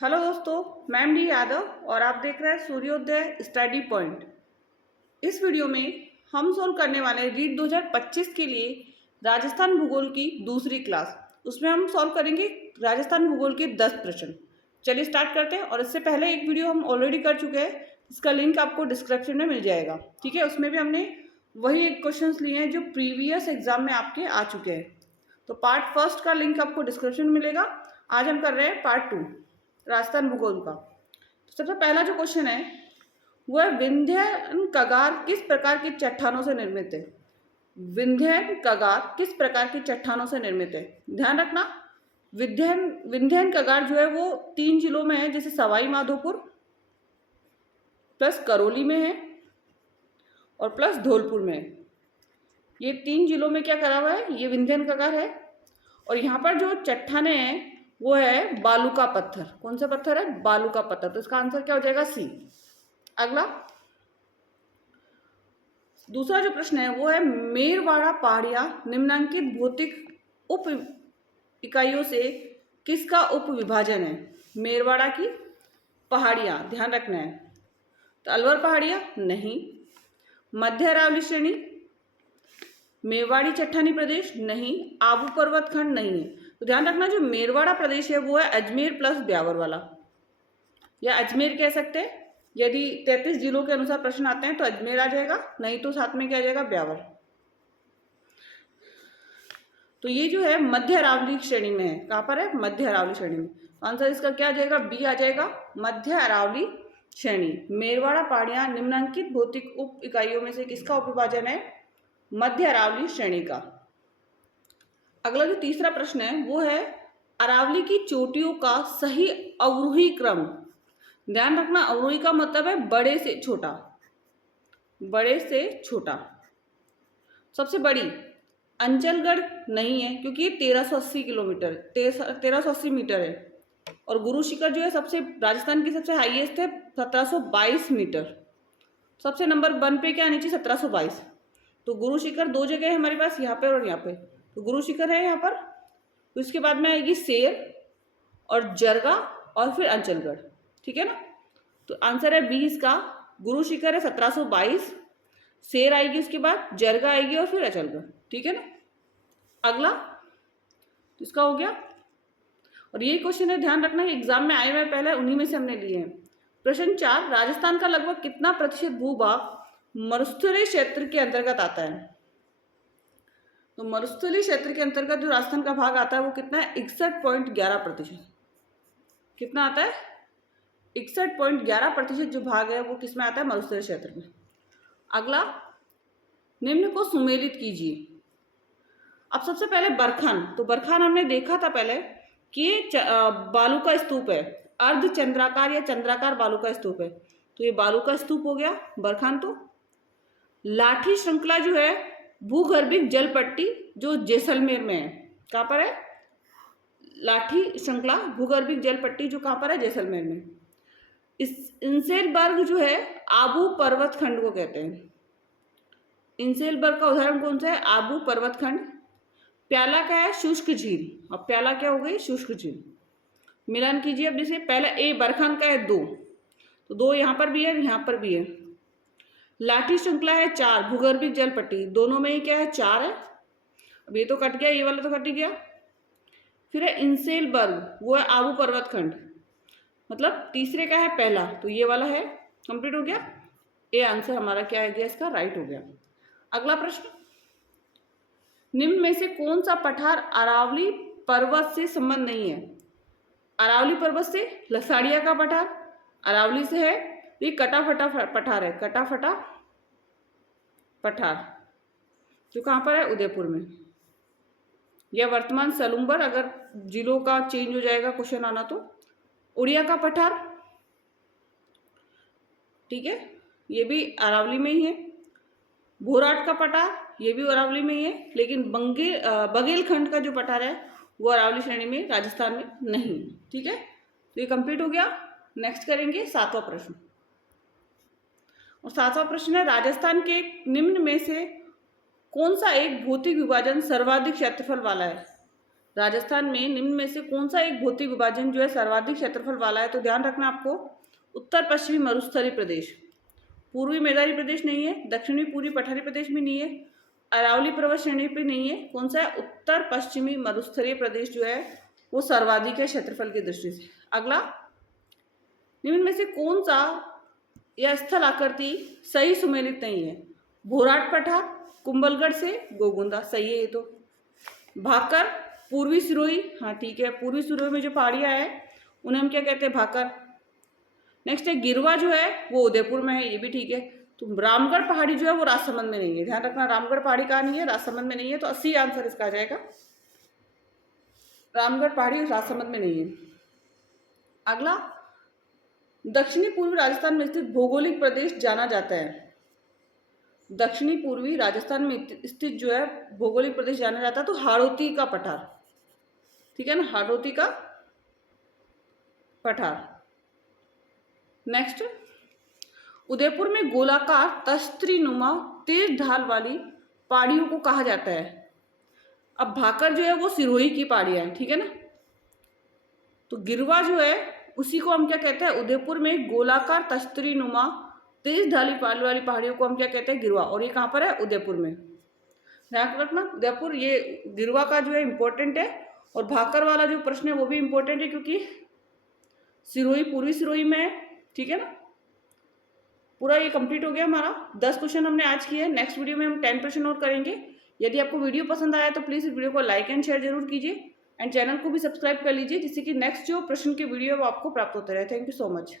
Hello दोस्तों, मैं M D Yadav और आप देख रहे हैं सूर्योदय स्टडी पॉइंट। इस वीडियो में हम सोल्व करने वाले हैं रीट 2025 के लिए राजस्थान भूगोल की दूसरी क्लास। उसमें हम सॉल्व करेंगे राजस्थान भूगोल के 10 प्रश्न। चलिए स्टार्ट करते हैं। और इससे पहले एक वीडियो हम ऑलरेडी कर चुके हैं, इसका लिंक आपको डिस्क्रिप्शन में मिल जाएगा। ठीक है, उसमें भी हमने वही एक क्वेश्चन लिए हैं जो प्रीवियस एग्जाम में आपके आ चुके हैं। तो पार्ट फर्स्ट का लिंक आपको डिस्क्रिप्शन में मिलेगा। आज हम कर रहे हैं पार्ट 2 राजस्थान भूगोल का। तो सबसे पहला जो क्वेश्चन है वह विंध्यन कगार किस प्रकार की चट्टानों से निर्मित है। विंध्यन कगार किस प्रकार की चट्टानों से निर्मित है। ध्यान रखना, विंध्यन कगार जो है वो 3 जिलों में है, जैसे सवाई माधोपुर प्लस करौली में है और प्लस धौलपुर में है। ये 3 जिलों में क्या करा हुआ है, ये विंध्यन कगार है। और यहाँ पर जो चट्टाने हैं वो है बालू का पत्थर। कौन सा पत्थर है, बालू का पत्थर। तो इसका आंसर क्या हो जाएगा, सी। अगला दूसरा जो प्रश्न है वो है मेरवाड़ा पहाड़ियां निम्नांकित भौतिक उप इकाइयों से किसका उप विभाजन है। मेरवाड़ा की पहाड़ियां, ध्यान रखना है। तो अलवर पहाड़ियां नहीं, मध्य अरावली श्रेणी, मेवाड़ी चट्टानी प्रदेश नहीं, आबू पर्वत खंड नहीं है। तो ध्यान रखना, जो मेरवाड़ा प्रदेश है वो है अजमेर प्लस ब्यावर वाला, या अजमेर कह सकते हैं। यदि 33 जिलों के अनुसार प्रश्न आते हैं तो अजमेर आ जाएगा, नहीं तो साथ में क्या आ जाएगा, ब्यावर। तो ये जो है मध्य अरावली श्रेणी में है। कहाँ पर है, मध्य अरावली श्रेणी में। आंसर इसका क्या आ जाएगा, बी आ जाएगा, मध्य अरावली श्रेणी। मेरवाड़ा पहाड़ियां निम्नांकित भौतिक उप इकाइयों में से किसका उप विभाजन है, मध्य अरावली श्रेणी का। अगला जो तीसरा प्रश्न है वो है अरावली की चोटियों का सही अवरोही क्रम। ध्यान रखना, अवरोही का मतलब है बड़े से छोटा, बड़े से छोटा। सबसे बड़ी अंचलगढ़ नहीं है क्योंकि ये 1380 किलोमीटर 1380 मीटर है। और गुरु शिखर जो है सबसे राजस्थान की सबसे हाईएस्ट है 1722 मीटर। सबसे नंबर 1 पे क्या नीचे 1722। तो गुरु शिखर 2 जगह है हमारे पास, यहाँ पे और यहाँ पे। तो गुरु शिखर है यहाँ पर। तो इसके बाद में आएगी सेर और जरगा और फिर अंचलगढ़। ठीक है ना। तो आंसर है 20 का, गुरु शिखर है 1722, सेर आएगी उसके बाद, जरगा आएगी और फिर अंचलगढ़। ठीक है ना। अगला तो इसका हो गया। और ये क्वेश्चन है, ध्यान रखना, एग्जाम में आए हुए पहले, उन्हीं में से हमने लिए हैं। प्रश्न 4, राजस्थान का लगभग कितना प्रतिशत भूभाग मरुस्थलीय क्षेत्र के अंतर्गत आता है। तो मरुस्थलीय क्षेत्र के अंतर्गत जो राजस्थान का भाग आता है वो कितना है, 61.11%। कितना आता है, 61.11% जो भाग है वो किसमें आता है, मरुस्थलीय क्षेत्र में। अगला, निम्न को सुमेलित कीजिए। अब सबसे पहले बरखान। तो बरखान हमने देखा था पहले कि बालू का स्तूप है, अर्ध चंद्राकार या चंद्राकार बालू का स्तूप है। तो ये बालू का स्तूप हो गया बरखान। तो लाठी श्रृंखला जो है भूगर्भिक जल पट्टी जो जैसलमेर में है। कहाँ पर है, लाठी श्रृंखला भूगर्भिक जल पट्टी जो कहाँ पर है, जैसलमेर में। इस इंसेलबर्ग जो है आबू पर्वत खंड को कहते हैं। इंसेलबर्ग का उदाहरण कौन सा है, आबू पर्वत खंड। प्याला क्या है, शुष्क झील। अब प्याला क्या हो गई, शुष्क झील। मिलान कीजिए। अब जैसे पहला ए बरखान का है 2, तो 2 यहाँ पर भी है, यहाँ पर भी है। लाठी श्रृंखला है 4, भूगर्भिक जल पट्टी, दोनों में ही क्या है, 4 है। अब ये तो कट गया, ये वाला तो कट ही गया। फिर है इंसेलबर्ग, वो है आबू पर्वत खंड, मतलब तीसरे का है पहला, तो ये वाला है। कंप्लीट हो गया। ये आंसर हमारा क्या है, इसका राइट हो गया। अगला प्रश्न, निम्न में से कौन सा पठार अरावली पर्वत से संबंध नहीं है। अरावली पर्वत से लसाड़िया का पठार अरावली से है। ये कटाफटा पठार है, कटाफटा पठार जो कहाँ पर है, उदयपुर में। यह वर्तमान सलूम्बर, अगर जिलों का चेंज हो जाएगा क्वेश्चन आना तो। उड़िया का पठार, ठीक है, ये भी अरावली में ही है। भोराट का पठार, ये भी अरावली में ही है, लेकिन बघेलखंड का जो पठार है वो अरावली श्रेणी में, राजस्थान में नहीं। ठीक है, तो ये कंप्लीट हो गया। नेक्स्ट करेंगे 7वां प्रश्न। और 7वां प्रश्न है, राजस्थान के निम्न में से कौन सा एक भौतिक विभाजन सर्वाधिक क्षेत्रफल वाला है। राजस्थान में निम्न में से कौन सा एक भौतिक विभाजन जो है सर्वाधिक क्षेत्रफल वाला है? तो ध्यान रखना आपको, उत्तर पश्चिमी मरुस्थलीय प्रदेश, पूर्वी मैदानी प्रदेश नहीं है, दक्षिणी पूर्वी पठारी प्रदेश भी नहीं है, अरावली पर्वत श्रेणी भी नहीं है। कौन सा है? उत्तर पश्चिमी मरुस्थलीय प्रदेश जो है वो सर्वाधिक है क्षेत्रफल की दृष्टि से। अगला, निम्न में से कौन सा यह स्थल आकृति सही सुमेलित नहीं है? भोराट पठार, कुंभलगढ़ से गोगुंदा, सही है ये तो। भाकर, पूर्वी सिरोही, हाँ ठीक है, पूर्वी सिरोही में जो पहाड़ियाँ हैं उन्हें हम क्या कहते हैं? भाकर। नेक्स्ट है गिरवा जो है वो उदयपुर में है, ये भी ठीक है। तो रामगढ़ पहाड़ी जो है वो राजसमंद में नहीं है, ध्यान रखना, रामगढ़ पहाड़ी कहाँ नहीं है? राजसमंद में नहीं है, तो 80 आंसर इसका आ जाएगा। रामगढ़ पहाड़ी राजसमंद में नहीं है। अगला, दक्षिणी पूर्वी राजस्थान में स्थित भौगोलिक प्रदेश जाना जाता है। दक्षिणी पूर्वी राजस्थान में स्थित जो है भौगोलिक प्रदेश जाना जाता है तो हाड़ौती का पठार, ठीक है ना, हाड़ौती का पठार। नेक्स्ट, उदयपुर में गोलाकार तश्तरीनुमा तेज ढाल वाली पहाड़ियों को कहा जाता है। अब भाकर जो है वो सिरोही की पहाड़ियाँ हैं, ठीक है ना। तो गिरवा जो है उसी को हम क्या कहते हैं? उदयपुर में गोलाकार तश्तरीनुमा तेज ढाली वाली पहाड़ियों को हम क्या कहते हैं? गिरवा। और ये कहाँ पर है? उदयपुर में। ध्यान रखना, उदयपुर, ये गिरवा का जो है इम्पोर्टेंट है। और भाकर वाला जो प्रश्न है वो भी इम्पोर्टेंट है क्योंकि सिरोही पूर्वी सिरोही में है, ठीक है ना। पूरा ये कंप्लीट हो गया हमारा, 10 क्वेश्चन हमने आज किए। नेक्स्ट वीडियो में हम 10 प्रश्न और करेंगे। यदि आपको वीडियो पसंद आया तो प्लीज़ इस वीडियो को लाइक एंड शेयर जरूर कीजिए एंड चैनल को भी सब्सक्राइब कर लीजिए जिससे कि नेक्स्ट जो प्रश्न के वीडियो वो आपको प्राप्त होते रहे। Thank you so much.